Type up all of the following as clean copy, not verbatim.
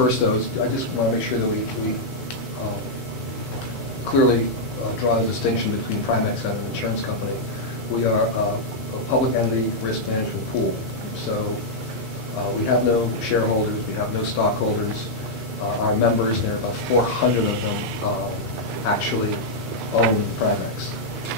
first, though, is I just want to make sure that we clearly draw a distinction between PrimeX and an insurance company. We are a public entity risk management pool. So we have no shareholders, we have no stockholders. Our members, there are about 400 of them, actually own PrimeX.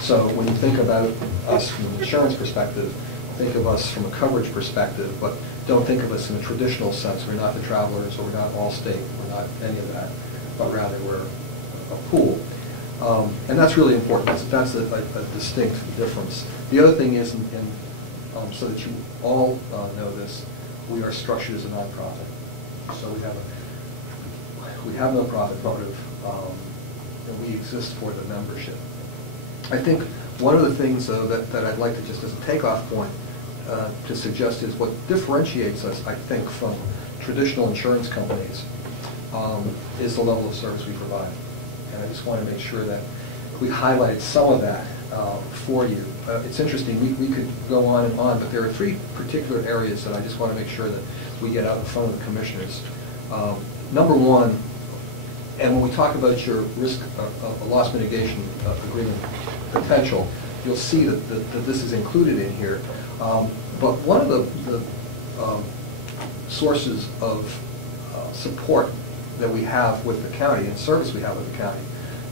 So when you think about us from an insurance perspective, think of us from a coverage perspective, but don't think of us in a traditional sense. We're not the Travelers, or we're not Allstate, we're not any of that, but rather we're a pool. And that's really important. That's a distinct difference. The other thing is, so that you all know this, we are structured as a nonprofit. So we have no profit motive, and we exist for the membership. I think one of the things, though, that I'd like to just as a takeoff point to suggest is what differentiates us, I think, from traditional insurance companies is the level of service we provide. And I just want to make sure that we highlight some of that for you. It's interesting, we could go on and on, but there are three particular areas that I just want to make sure that we get out in front of the commissioners. Number one, and when we talk about your risk loss mitigation agreement potential, you'll see that this is included in here. But one of the sources of support that we have with the county and service we have with the county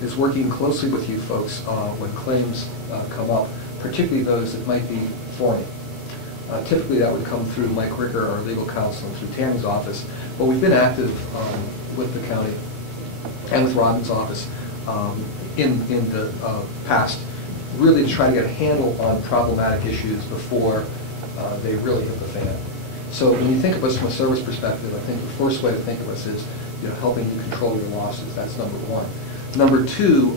is working closely with you folks when claims come up, particularly those that might be thorny. Typically that would come through Mike Ricker, our legal counsel, and through Tammy's office, but we've been active with the county and with Robin's office in the past, really to try to get a handle on problematic issues before they really hit the fan. So when you think of us from a service perspective, I think the first way to think of us is helping you control your losses. That's number one. Number two,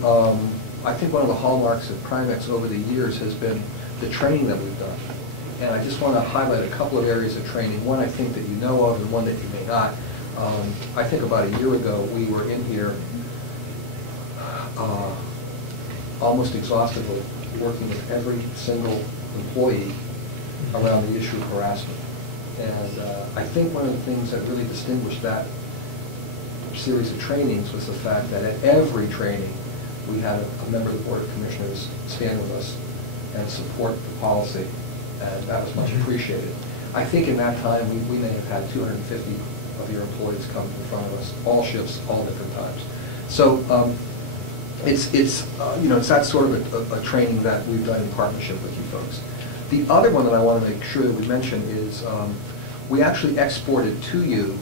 I think one of the hallmarks of PrimeX over the years has been the training that we've done. And I just want to highlight a couple of areas of training. One I think that you know of and one that you may not. I think about a year ago we were in here almost exhaustively working with every single employee around the issue of harassment. And I think one of the things that really distinguished that series of trainings was the fact that at every training we had a member of the Board of Commissioners stand with us and support the policy, and that was much appreciated. I think in that time we may have had 250 of your employees come in front of us, all shifts, all different times. So it's that sort of a training that we've done in partnership with you folks. The other one that I want to make sure that we mention is we actually exported to you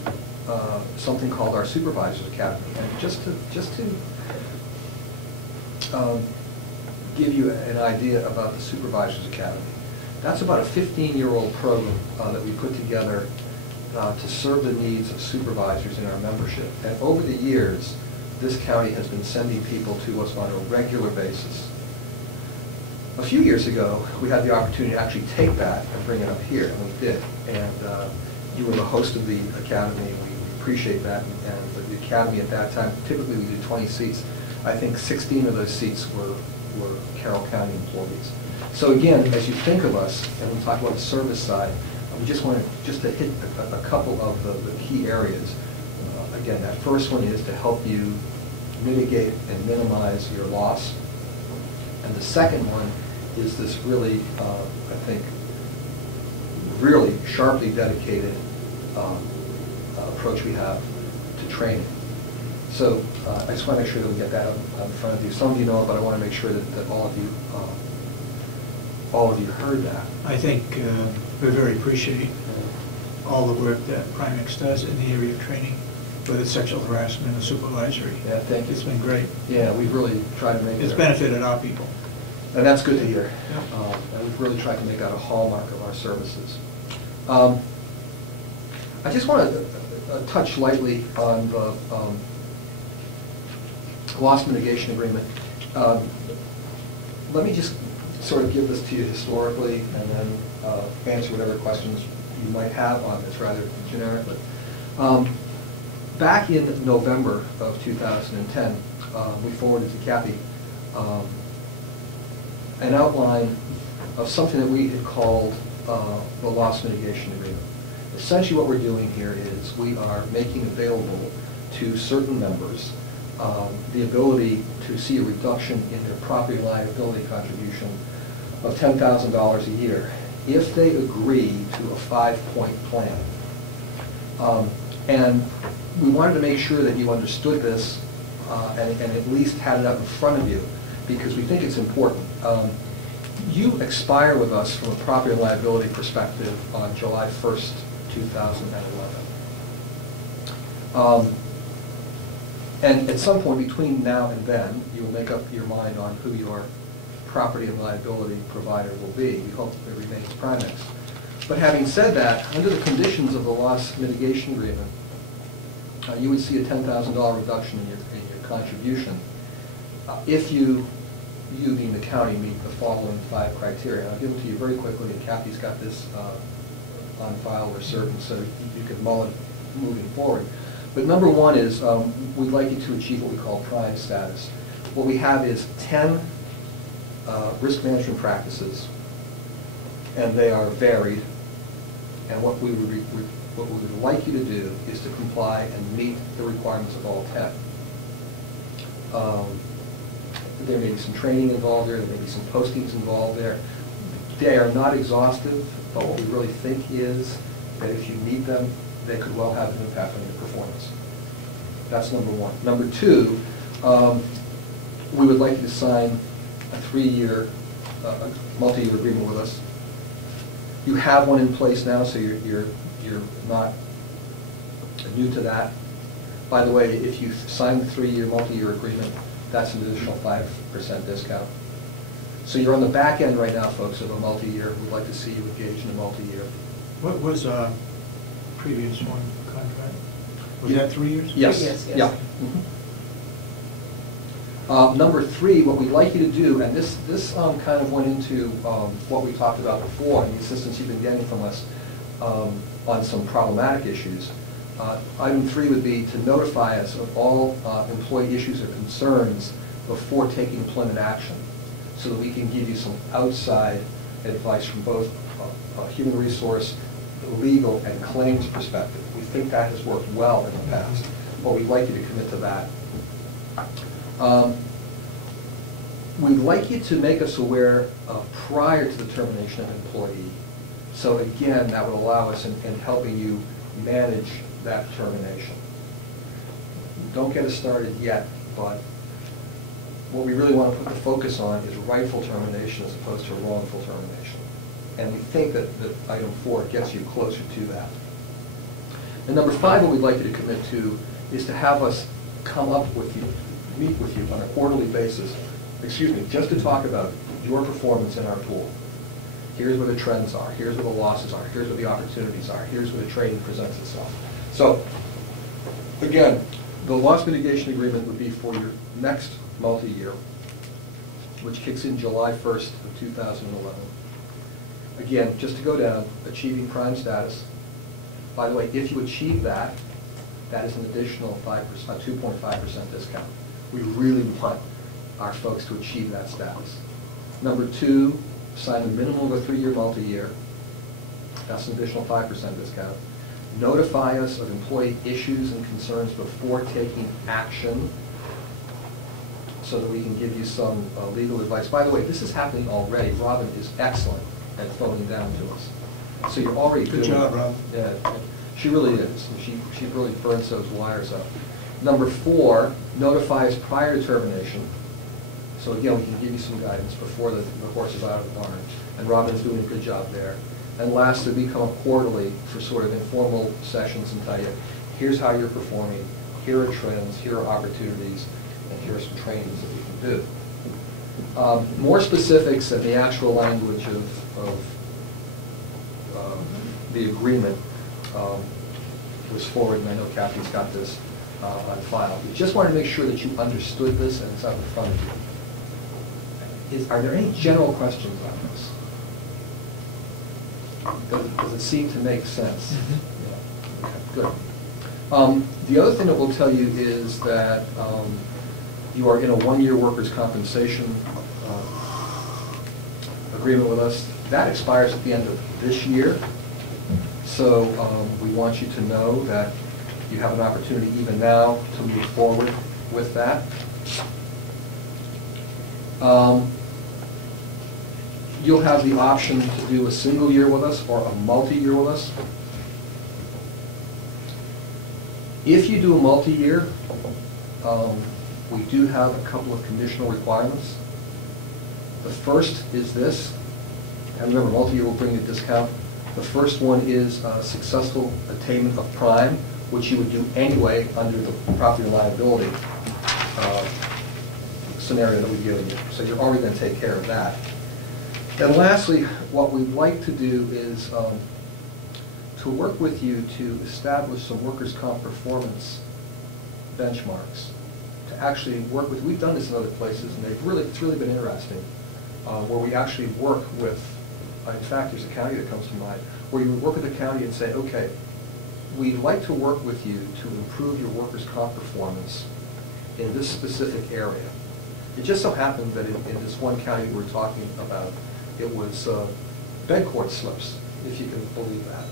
something called our Supervisors Academy. And just to give you an idea about the Supervisors Academy, that's about a 15-year-old program that we put together to serve the needs of supervisors in our membership. And over the years, this county has been sending people to us on a regular basis. A few years ago, we had the opportunity to actually take that and bring it up here, and we did. And you were the host of the academy. We appreciate that. And the academy at that time, typically we did 20 seats. I think 16 of those seats were Carroll County employees. So again, as you think of us, and we talk about the service side, we just want to hit a couple of the key areas. Again, that first one is to help you mitigate and minimize your loss. And the second one is this really, I think, really sharply dedicated approach we have to training. So I just want to make sure that we get that up in front of you. Some of you know it, but I want to make sure that all of you heard that. I think we very appreciate all the work that PrimeX does in the area of training, whether it's sexual harassment or supervisory. Yeah, thank you. It's been great. Yeah, we've really tried to make it. It's benefited our people. And that's good to hear. Yeah. And we've really tried to make that a hallmark of our services. I just want to touch lightly on the loss mitigation agreement. Let me just sort of give this to you historically and then answer whatever questions you might have on this rather generically. Back in November of 2010, we forwarded to Kathy an outline of something that we had called the loss mitigation agreement. Essentially what we're doing here is we are making available to certain members the ability to see a reduction in their property liability contribution of $10,000 a year if they agree to a 5-point plan. And we wanted to make sure that you understood this and at least had it up in front of you, because we think it's important. You expire with us from a property and liability perspective on July 1st, 2011. And at some point between now and then, you will make up your mind on who your property and liability provider will be. We hope it remains PrimeX. But having said that, under the conditions of the loss mitigation agreement, you would see a $10,000 reduction in your contribution if you being the county, meet the following 5 criteria. I'll give them to you very quickly, and Kathy's got this on file, we're certain, so you can mull it moving forward. But number 1 is we'd like you to achieve what we call prime status. What we have is 10 risk management practices, and they are varied. And what we would like you to do is to comply and meet the requirements of all 10. There may be some training involved there may be some postings involved there. They are not exhaustive, but what we really think is that if you meet them, they could well have an impact on your performance. That's number 1. Number 2, we would like you to sign a 3-year multi-year agreement with us. You have one in place now, so you're not new to that. By the way, if you sign the 3-year multi-year agreement, that's an additional 5% discount. So you're on the back end right now, folks, of a multi-year. We'd like to see you engaged in a multi-year. What was previous one contract? Was that 3 years? Yes. Yes. Yeah. Number 3, what we'd like you to do, and this kind of went into what we talked about before, and the assistance you've been getting from us on some problematic issues. Item 3 would be to notify us of all employee issues or concerns before taking employment action, so that we can give you some outside advice from both a human resource, legal, and claims perspective. We think that has worked well in the past, but we'd like you to commit to that. We'd like you to make us aware prior to the termination of an employee. So again, that would allow us in helping you manage that termination. Don't get us started yet, but what we really want to put the focus on is rightful termination as opposed to wrongful termination. And we think that item 4 gets you closer to that. And number 5, what we'd like you to commit to is to have us come up with you, meet with you on a quarterly basis, just to talk about your performance in our pool. Here's where the trends are, here's where the losses are, here's where the opportunities are, here's where the training presents itself. So, again, the loss mitigation agreement would be for your next multi-year, which kicks in July 1st of 2011. Again, just to go down, achieving prime status. By the way, if you achieve that, that is an additional 2.5% discount. We really want our folks to achieve that status. Number 2, sign a minimum of a 3-year multi-year. That's an additional 5% discount. Notify us of employee issues and concerns before taking action, so that we can give you some legal advice. By the way, this is happening already. Robin is excellent at phoning down to us. So you're already Good job, Rob. Yeah, she really is. She really burns those wires up. Number 4, notify us prior to termination. So again, we can give you some guidance before the horse is out of the barn. And Robin's doing a good job there. And lastly, we come up quarterly for sort of informal sessions and tell you, here's how you're performing, here are trends, here are opportunities, and here are some trainings that we can do. More specifics and the actual language of the agreement was forwarded, and I know Kathy's got this on file. We just wanted to make sure that you understood this and it's out in front of you. Are there any general questions on this? Does it seem to make sense? Yeah. Okay, good. The other thing that we'll tell you is that you are in a 1-year workers' compensation agreement with us. That expires at the end of this year. So we want you to know that you have an opportunity even now to move forward with that. You'll have the option to do a single year with us or a multi-year with us. If you do a multi-year, we do have a couple of conditional requirements. The first is this, and remember, multi-year will bring you a discount. The first one is successful attainment of prime, which you would do anyway under the property liability scenario that we've given you. So you're already going to take care of that. And lastly, what we'd like to do is to work with you to establish some workers' comp performance benchmarks. To actually work with, we've done this in other places, and it's really been interesting, where we actually work with, in fact, there's a county that comes to mind, where you would work with the county and say, okay, we'd like to work with you to improve your workers' comp performance in this specific area. It just so happened that in this one county we're talking about, it was bed cord slips, if you can believe that.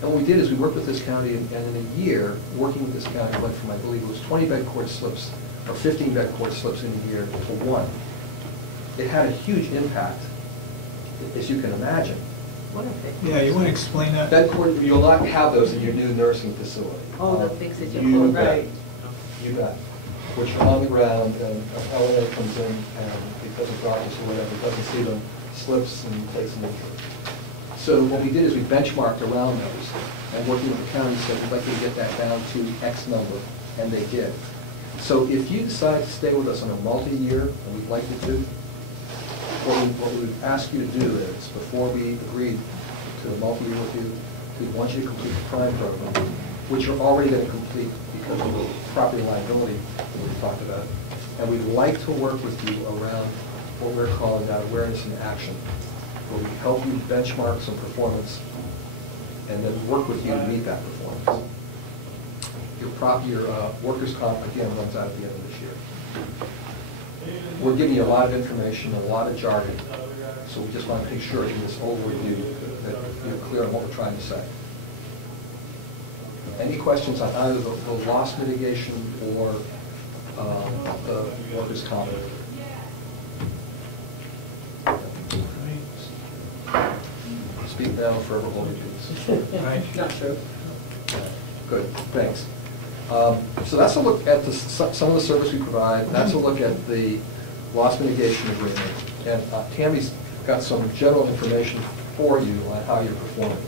And what we did is we worked with this county, and in a year, working with this county, went from, I believe it was 20 bed cord slips, or 15 bed cord slips in a year to 1. It had a huge impact, as you can imagine. Yeah, you want to explain that? Bed cord, you'll not have those in your new nursing facility. Oh, the things that you You pull, right. You bet. Which are on the ground, and an elevator comes in, and because of darkness or whatever, doesn't see them, slips and takes an injury. So what we did is we benchmarked around those, and working with the county said, we'd like you to get that down to X number, and they did. So if you decide to stay with us on a multi-year, and we'd like you to, what we would ask you to do is, before we agreed to a multi-year with you, we want you to complete the prime program, which you're already going to complete because of the property liability that we talked about. And we'd like to work with you around what we're calling that awareness and action, where we help you benchmark some performance and then work with you to meet that performance. Your workers' comp, again, runs out at the end of this year. We're giving you a lot of information, a lot of jargon, so we just want to make sure in this overview that you're clear on what we're trying to say. Any questions on either the loss mitigation or the workers' comp? Speak now, forever hold your peace. Right. Not true. Good, thanks. So that's a look at some of the service we provide. That's a look at the loss mitigation agreement. And Tammy's got some general information for you on how you're performing.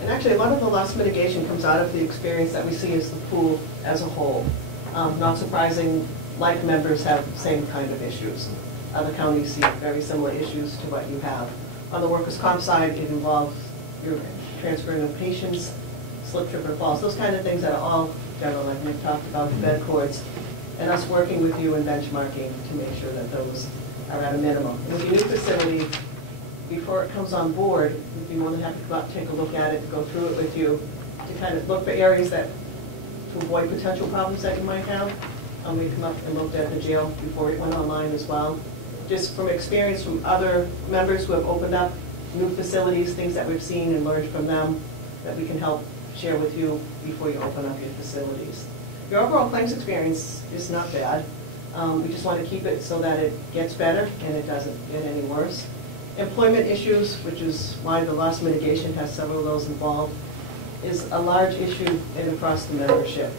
And actually, a lot of the loss mitigation comes out of the experience that we see as the pool as a whole. Not surprising, like members have the same kind of issues. Other counties see very similar issues to what you have. On the workers' comp side, it involves your transferring of patients, slip, trip, or falls, those kind of things that are all general, like Nick talked about, the bed cords, and us working with you and benchmarking to make sure that those are at a minimum. With your new facility, before it comes on board, we'd be more than happy to go out and take a look at it, go through it with you, to kind of look for areas that, to avoid potential problems that you might have. We come up and looked at the jail before it went online as well. Just from experience from other members who have opened up new facilities, things that we've seen and learned from them that we can help share with you before you open up your facilities. Your overall claims experience is not bad. We just want to keep it so that it gets better and it doesn't get any worse. Employment issues, which is why the loss mitigation has several of those involved, is a large issue and across the membership.